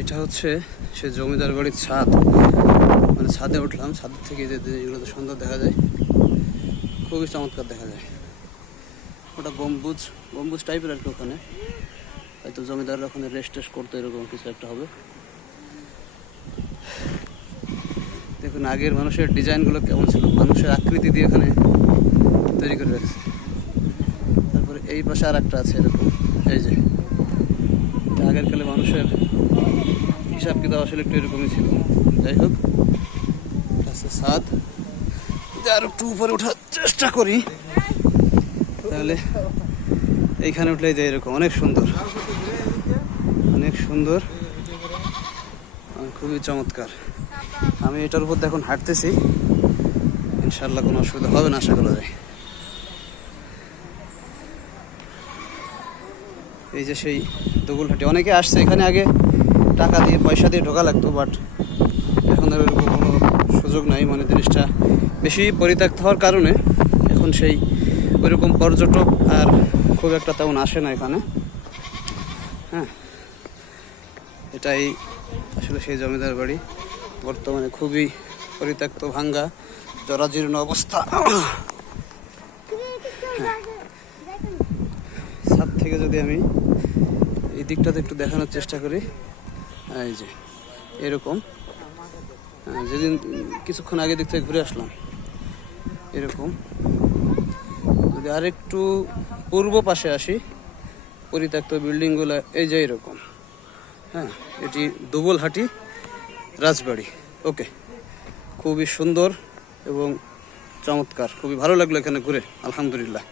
এটা হচ্ছে সে জমিদার বাড়ির ছাদ, মানে ছাদে উঠলাম, ছাদের থেকে যে এগুলো তো সুন্দর দেখা যায়, খুবই চমৎকার দেখা যায়। ওটা গম্বুজ গম্বুজ টাইপের আর কি, ওখানে হয়তো জমিদাররা ওখানে রেস্ট টেস্ট করতো, এরকম কিছু একটা হবে। দেখুন আগের মানুষের ডিজাইনগুলো কেমন ছিল, মানুষের আকৃতি দিয়ে এখানে তৈরি করে রাখছে। তারপরে এই পাশে আর একটা আছে এরকম, এই যে আগের কালে মানুষের হিসাব কিতাব আসলে একটু এরকমই ছিল। যাই হোক, আচ্ছা ছাদ যদি আর একটু উপরে ওঠার চেষ্টা করি তাহলে এইখানে উঠলে যে এরকম অনেক সুন্দর, অনেক সুন্দর, খুবই চমৎকার। আমি এটার উপর এখন হাঁটতেছি, ইনশাল্লাহ কোনো অসুবিধা হবে না আশা করা যায়। এই যে সেই দোগুলহাটি, অনেকে আসছে এখানে, আগে টাকা দিয়ে পয়সা দিয়ে ঢোকা লাগতো, বাট এখন আর এরকম কোনো সুযোগ নাই। মানে জিনিসটা বেশি পরিত্যক্ত হওয়ার কারণে এখন সেই ওইরকম পর্যটক আর খুব একটা তেমন আসে না এখানে। হ্যাঁ, এটাই আসলে সেই জমিদার বাড়ি, বর্তমানে খুবই পরিত্যক্ত, ভাঙ্গা, জরাজীর্ণ অবস্থা। ছাদ থেকে যদি আমি এই দিকটাতে একটু দেখানোর চেষ্টা করি, এই যে এরকম, যেদিন কিছুক্ষণ আগে দিক থেকে ঘুরে আসলাম, এরকম। যদি আরেকটু পূর্ব পাশে আসি, পরিত্যক্ত বিল্ডিংগুলো এই যে এরকম। হ্যাঁ, এটি দুবলহাটি রাজবাড়ি। ওকে, খুবই সুন্দর এবং চমৎকার, খুবই ভালো লাগলো এখানে ঘুরে, আলহামদুলিল্লাহ।